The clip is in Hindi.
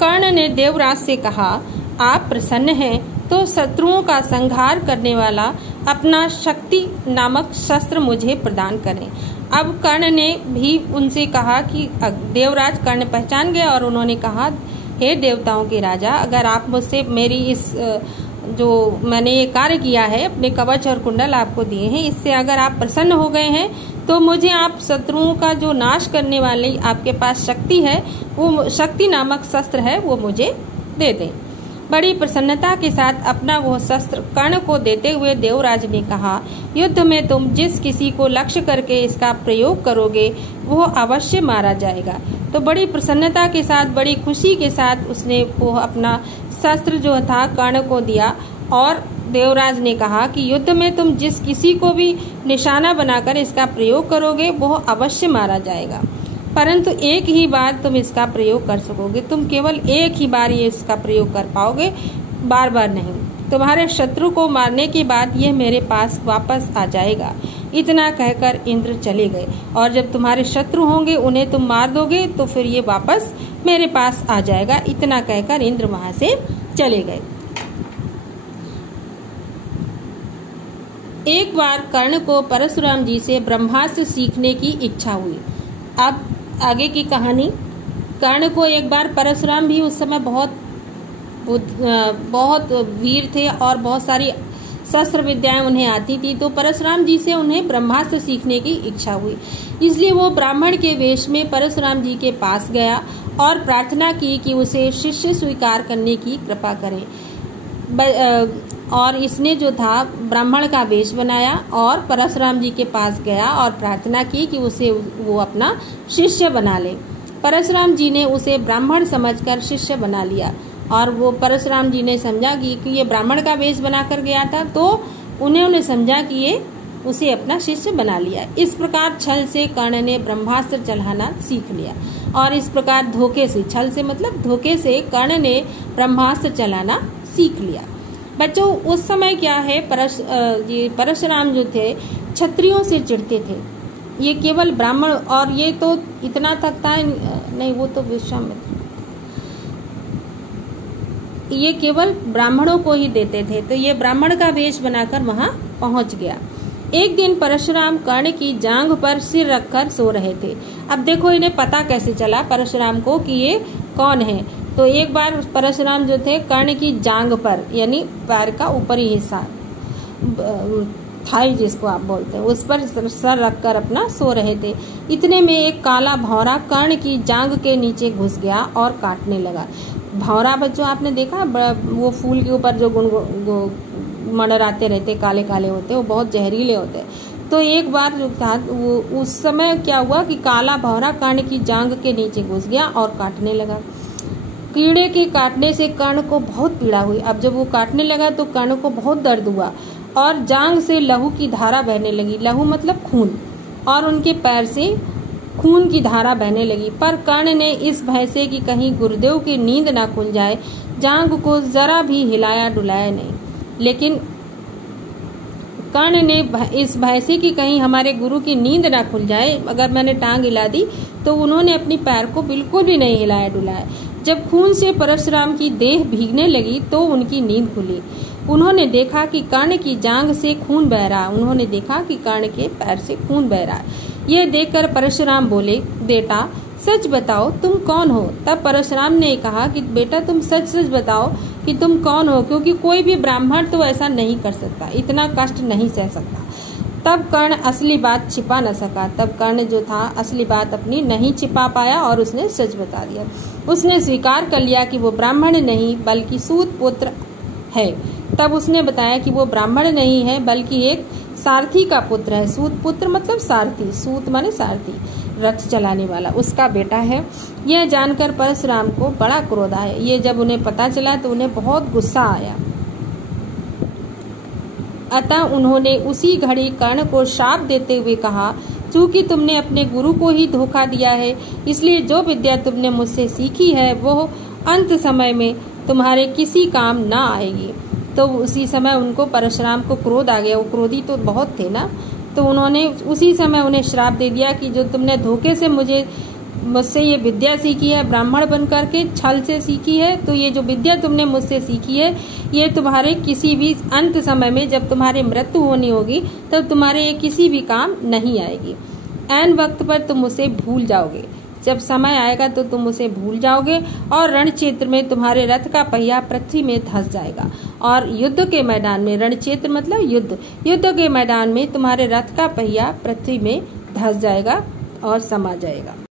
कर्ण ने देवराज से कहा, आप प्रसन्न हैं तो शत्रुओं का संहार करने वाला अपना शक्ति नामक शस्त्र मुझे प्रदान करें। अब कर्ण ने भी उनसे कहा कि देवराज कर्ण पहचान गए और उन्होंने कहा, हे देवताओं के राजा, अगर आप मुझसे मेरी इस जो मैंने ये कार्य किया है, अपने कवच और कुंडल आपको दिए हैं, इससे अगर आप प्रसन्न हो गए हैं तो मुझे आप शत्रुओं का जो नाश करने वाली आपके पास शक्ति है, वो शक्ति नामक शस्त्र है, वो मुझे दे दें। बड़ी प्रसन्नता के साथ अपना वो शस्त्र कर्ण को देते हुए देवराज ने कहा, युद्ध में तुम जिस किसी को लक्ष्य करके इसका प्रयोग करोगे वो अवश्य मारा जाएगा। तो बड़ी प्रसन्नता के साथ, बड़ी खुशी के साथ उसने वो अपना शस्त्र जो था कर्ण को दिया और देवराज ने कहा कि युद्ध में तुम जिस किसी को भी निशाना बनाकर इसका प्रयोग करोगे वो अवश्य मारा जाएगा, परंतु एक ही बार तुम इसका प्रयोग कर सकोगे। तुम केवल एक ही बार ये इसका प्रयोग कर पाओगे, बार बार नहीं। तुम्हारे शत्रु को मारने के बाद यह मेरे पास वापस आ जाएगा। इतना कहकर इंद्र चले गए और जब तुम्हारे शत्रु होंगे उन्हें तुम मार दोगे तो फिर ये वापस मेरे पास आ जाएगा। इतना कहकर इंद्र वहां से चले गए। एक बार कर्ण को परशुराम जी से ब्रह्मास्त्र सीखने की इच्छा हुई। अब आगे की कहानी, कर्ण को एक बार परशुराम भी उस समय बहुत वीर थे और बहुत सारी शस्त्र विद्याएं उन्हें आती थी, तो परशुराम जी से उन्हें ब्रह्मास्त्र सीखने की इच्छा हुई। इसलिए वो ब्राह्मण के वेश में परशुराम जी के पास गया और प्रार्थना की कि उसे शिष्य स्वीकार करने की कृपा करें। और इसने जो था ब्राह्मण का वेश बनाया और परशुराम जी के पास गया और प्रार्थना की कि उसे वो अपना शिष्य बना ले। परशुराम जी ने उसे ब्राह्मण समझकर शिष्य बना लिया और वो परशुराम जी ने समझा कि ये ब्राह्मण का वेश बनाकर गया था, तो उन्होंने समझा कि ये उसे अपना शिष्य बना लिया। इस प्रकार छल से कर्ण ने ब्रह्मास्त्र चलाना सीख लिया और इस प्रकार धोखे से, छल से मतलब धोखे से कर्ण ने ब्रह्मास्त्र चलाना सीख लिया। बच्चों, उस समय क्या है, परशुराम जो थे क्षत्रियों से चिढ़ते थे। ये केवल ब्राह्मण, और ये तो इतना तक था नहीं, वो तो विश्वामित्र, ये केवल ब्राह्मणों को ही देते थे। तो ये ब्राह्मण का वेश बनाकर वहां पहुंच गया। एक दिन परशुराम कर्ण की जांघ पर सिर रखकर सो रहे थे। अब देखो इन्हें पता कैसे चला परशुराम को कि ये कौन है। तो एक बार परशुराम जो थे कर्ण की जांघ पर, यानी पैर का ऊपरी हिस्सा, थाई जिसको आप बोलते हैं, उस पर सर रखकर अपना सो रहे थे। इतने में एक काला भौरा कर्ण की जांघ के नीचे घुस गया और काटने लगा। भौरा बच्चों आपने देखा, वो फूल के ऊपर जो मंडराते रहते, काले काले होते, वो बहुत जहरीले होते। तो एक बार जो था वो उस समय क्या हुआ कि काला भौरा कर्ण की जांघ के नीचे घुस गया और काटने लगा। कीड़े के काटने से कर्ण को बहुत पीड़ा हुई। अब जब वो काटने लगा तो कर्ण को बहुत दर्द हुआ और जांघ से लहू की धारा बहने लगी। लहू मतलब खून, और उनके पैर से खून की धारा बहने लगी। पर कर्ण ने इस भय से कि कहीं गुरुदेव की नींद ना खुल जाए, जांघ को जरा भी हिलाया डुलाया नहीं। लेकिन कर्ण ने इस भय से कि कहीं हमारे गुरु की नींद ना खुल जाए, अगर मैंने टांग हिला दी, तो उन्होंने अपनी पैर को बिल्कुल भी नहीं हिलाया डुलाया। जब खून से परशुराम की देह भीगने लगी तो उनकी नींद खुली। उन्होंने देखा कि कर्ण की जांघ से खून बह रहा। उन्होंने देखा कि कर्ण के पैर से खून बह रहा है। यह देखकर परशुराम बोले, बेटा सच बताओ तुम कौन हो। तब परशुराम ने कहा कि बेटा तुम सच सच बताओ कि तुम कौन हो, क्योंकि कोई भी ब्राह्मण तो ऐसा नहीं कर सकता, इतना कष्ट नहीं सह सकता। तब कर्ण असली बात छिपा न सका। तब कर्ण जो था असली बात अपनी नहीं छिपा पाया और उसने सच बता दिया। उसने स्वीकार कर लिया कि वो ब्राह्मण नहीं बल्कि सूत पुत्र है। तब उसने बताया कि वो ब्राह्मण नहीं है बल्कि एक सारथी का पुत्र है। सूत पुत्र मतलब सारथी, सूत माने सारथी, रथ चलाने वाला, उसका बेटा है। यह जानकर परशुराम को बड़ा क्रोध आया। ये जब उन्हें पता चला तो उन्हें बहुत गुस्सा आया। अतः उन्होंने उसी घड़ी कर्ण को शाप देते हुए कहा, चूंकि तुमने अपने गुरु को ही धोखा दिया है, इसलिए जो विद्या तुमने मुझसे सीखी है वो अंत समय में तुम्हारे किसी काम ना आएगी। तो उसी समय उनको परशुराम को क्रोध आ गया। वो क्रोधी तो बहुत थे ना, तो उन्होंने उसी समय उन्हें श्राप दे दिया कि जो तुमने धोखे से मुझे मुझसे ये विद्या सीखी है ब्राह्मण बन करके, छल से सीखी है, तो ये जो विद्या तुमने मुझसे सीखी है ये तुम्हारे किसी भी अंत समय में जब तुम्हारी मृत्यु होनी होगी तब तुम्हारे ये किसी भी काम नहीं आएगी। ऐन वक्त पर तुम उसे भूल जाओगे, जब समय आएगा तो तुम उसे भूल जाओगे और रण क्षेत्र में तुम्हारे रथ का पहिया पृथ्वी में धंस जाएगा और युद्ध के मैदान में, रण क्षेत्र मतलब युद्ध के मैदान में तुम्हारे रथ का पहिया पृथ्वी में धंस जाएगा और समा जाएगा।